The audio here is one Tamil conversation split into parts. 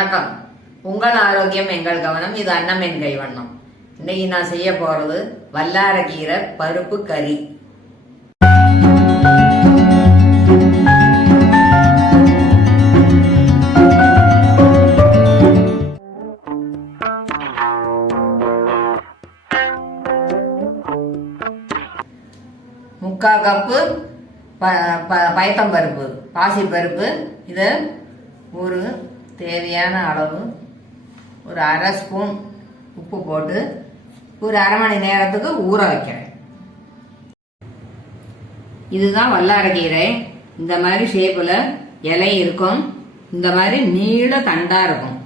வணக்கம். உங்கள் ஆரோக்கியம் எங்கள் கவனம். இது அன்னம் என் கைவண்ணம். இன்னைக்கு நான் செய்ய போறது வல்லாரக்கீரை பருப்பு கறி. முக்கால் கப்பு பயத்தம்பருப்பு, பாசி பருப்பு. இதை ஒரு தேவையான அளவு ஒரு அரை ஸ்பூன் உப்பு போட்டு ஒரு அரை மணி நேரத்துக்கு ஊற வைக்கிறேன். இதுதான் வல்லாரக்கீரை. இந்த மாதிரி ஷேப்பில் இலை இருக்கும், இந்த மாதிரி நீள தண்டா இருக்கும்.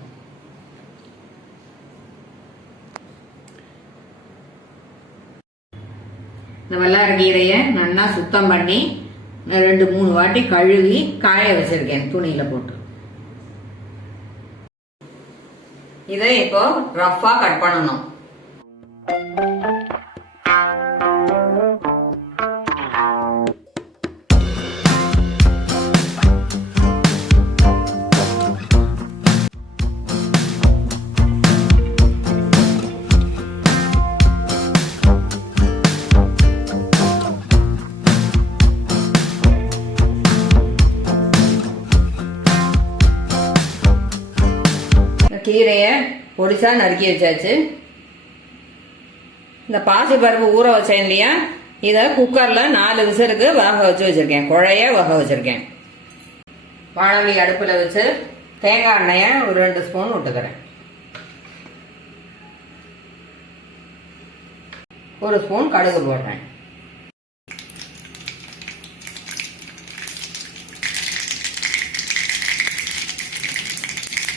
இந்த வல்லாரக்கீரையை நல்லா சுத்தம் பண்ணி 2-3 வாட்டி கழுவி காய வச்சிருக்கேன் துணியில போட்டு. இதை இப்போ ரஃபா கட் பண்ணணும். கீரையை பொடிசா நறுக்கி வச்சாச்சு. இந்த பாசி பருப்பு ஊற வச்சேன் இல்லையா, இதை குக்கர்ல 4 விசிலுக்கு வேக வச்சு வச்சிருக்கேன். குழைய வேக வச்சிருக்கேன். வாழை அடுப்புல வச்சு தேங்காய் எண்ணெயை ஒரு 2 ஸ்பூன் விட்டுக்கிறேன். 1 ஸ்பூன் கடுகு போடுறேன்.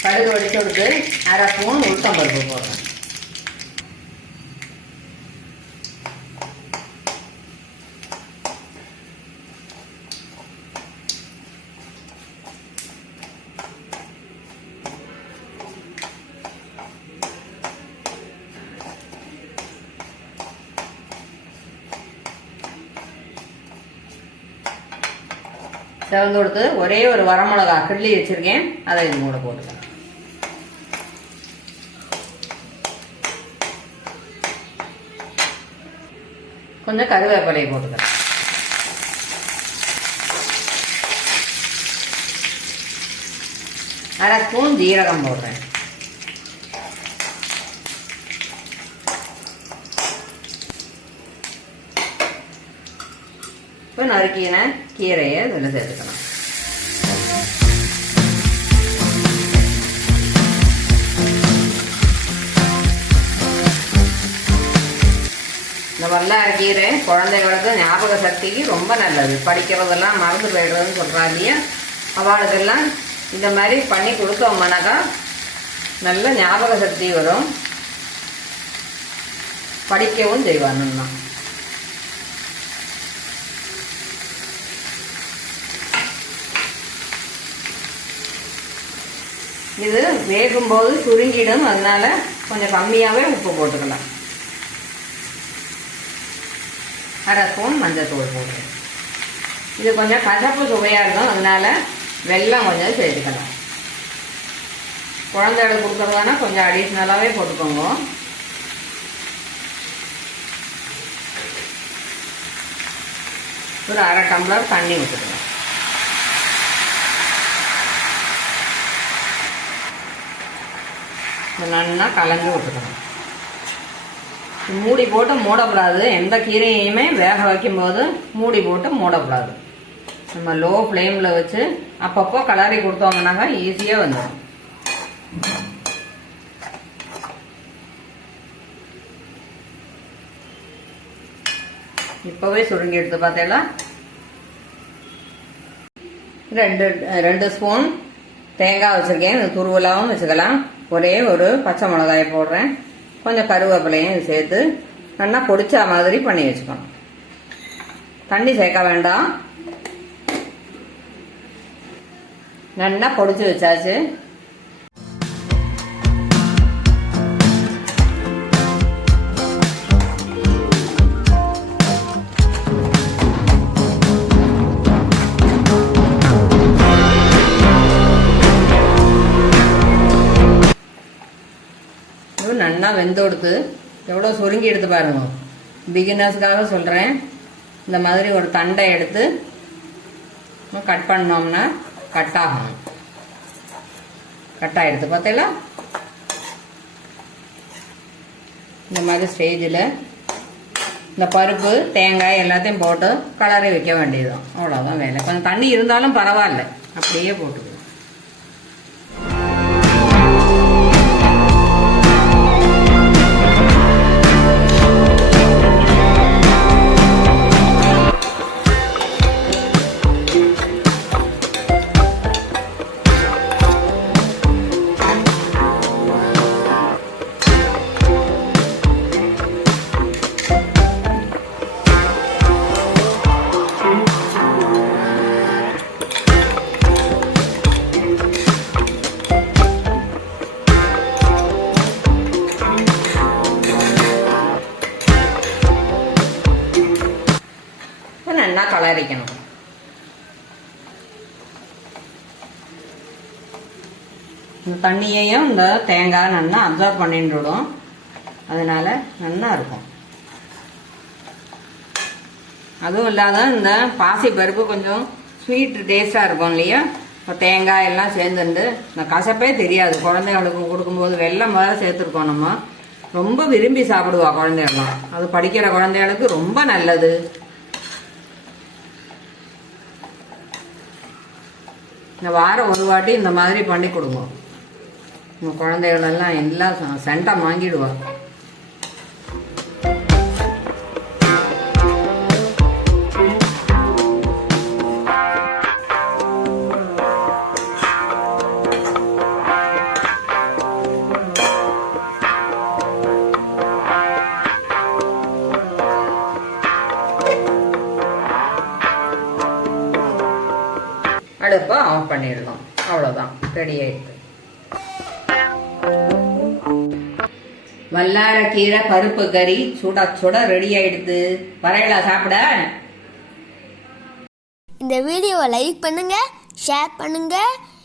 கடுகு வெடிச்சு கொடுத்து அரை ஸ்பூன் உளுத்தம் பருப்பு போடுறேன். செவந்து கொடுத்து ஒரே ஒரு வரமிளகா கிள்ளி வச்சிருக்கேன், அதை இது கூட போட்டுக்கலாம். கொஞ்சம் கருவேப்பிலையை போட்டுக்கிறேன். அரை ஸ்பூன் ஜீரகம் போடுறேன். இப்போ நறுக்கின கீரையை இதில் சேர்த்துக்கலாம். இந்த வல்லாரக்கீரை குழந்தைகளுக்கு ஞாபக சக்திக்கு ரொம்ப நல்லது. படிக்கிறதெல்லாம் மறந்து போயிடுறதுன்னு சொல்கிறாங்க இல்லையா, அவளுக்கெல்லாம் இந்த மாதிரி பண்ணி கொடுத்தோம்னாக்கா நல்ல ஞாபக சக்தி வரும், படிக்கவும் செய்வானுன்னா. இது வேகும்போது சுருங்கிடும், அதனால கொஞ்சம் கம்மியாகவே உப்பு போட்டுக்கலாம். அரை ஸ்பூன் மஞ்சள் தூள் போடுறேன். இது கொஞ்சம் கசப்பு சுவையாக இருக்கும், அதனால வெல்லம் கொஞ்சம் சேர்த்துக்கலாம். குழந்தைகளுக்கு கொடுக்குறதானா கொஞ்சம் அடிஷ்னலாகவே போட்டுக்கோங்க. ஒரு அரை டம்ளர் தண்ணி ஊற்றிக்கலாம். நல்லா கலந்து விட்டுக்கணும். மூடி போட்டு மூடக்கூடாது. எந்த கீரையுமே வேக வைக்கும்போது மூடி போட்டு மூடக்கூடாது. நம்ம லோ ஃப்ளேமில் வச்சு அப்பப்போ கலரி கொடுத்தோம்னாக்கா ஈஸியாக வந்துடும். இப்போவே சுருங்கி எடுத்து பார்த்தேன்னா 2 ஸ்பூன் தேங்காய் வச்சுருக்கேன். இது துருவலாகவும் வச்சுக்கலாம். ஒரே ஒரு பச்சை மிளகாயை போடுறேன். கொஞ்சம் கருவேப்பிலையும் சேர்த்து நல்லா பொடிச்சா மாதிரி பண்ணி வச்சுக்கணும். தண்ணி சேர்க்க வேண்டாம். நல்லா பொடிச்சு வச்சாச்சு. நல்லா வெந்து கொடுத்து எவ்வளோ சுருங்கி எடுத்து பாருங்க. பிகினர்ஸ்க்காக சொல்கிறேன். இந்த மாதிரி ஒரு தண்டை எடுத்து கட் பண்ணோம்னா கட் ஆகும். கட் ஆகிடுது பார்த்தீங்களா? இந்த மாதிரி ஸ்டேஜில் இந்த பருப்பு தேங்காய் எல்லாத்தையும் போட்டு கலரி வைக்க வேண்டியதுதான். அவ்வளோதான் வேலை. கொஞ்சம் தண்ணி இருந்தாலும் பரவாயில்ல, அப்படியே போட்டுக்கணும். நல்லா கலரிக்கணும். இந்த தண்ணியையும் இந்த தேங்காய் நல்லா அப்சர்வ் பண்ணிட்டுடும். அதனால நல்லா இருக்கும். அதுவும் இல்லாத இந்த பாசி பருப்பு கொஞ்சம் ஸ்வீட் டேஸ்டாக இருக்கும் இல்லையா? இப்போ தேங்காய் எல்லாம் சேர்ந்துட்டு இந்த கசப்பே தெரியாது. குழந்தைகளுக்கு கொடுக்கும்போது வெல்லம் வேறு சேர்த்துருக்கோம். நம்ம ரொம்ப விரும்பி சாப்பிடுவா குழந்தைகள்லாம். அது படிக்கிற குழந்தைகளுக்கு ரொம்ப நல்லது. இந்த வாரம் ஒரு வாட்டி இந்த மாதிரி பண்ணி கொடுங்க. உங்கள் குழந்தைகளெல்லாம் எல்லாம் சென்ட்டாக வாங்கிடுவா. அடுப்பை ஆஃப் பண்ணிடலாம். அவ்வளோதான், ரெடி ஆயிடுது. வல்லாரக்கீரை பருப்பு கறி சுட சுட ரெடி ஆயிடுது. வரையலா சாப்பிட? இந்த வீடியோவை லைக் பண்ணுங்க, ஷேர் பண்ணுங்க,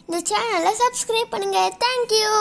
இந்த சேனலை சப்ஸ்கிரைப் பண்ணுங்க. தேங்க்யூ.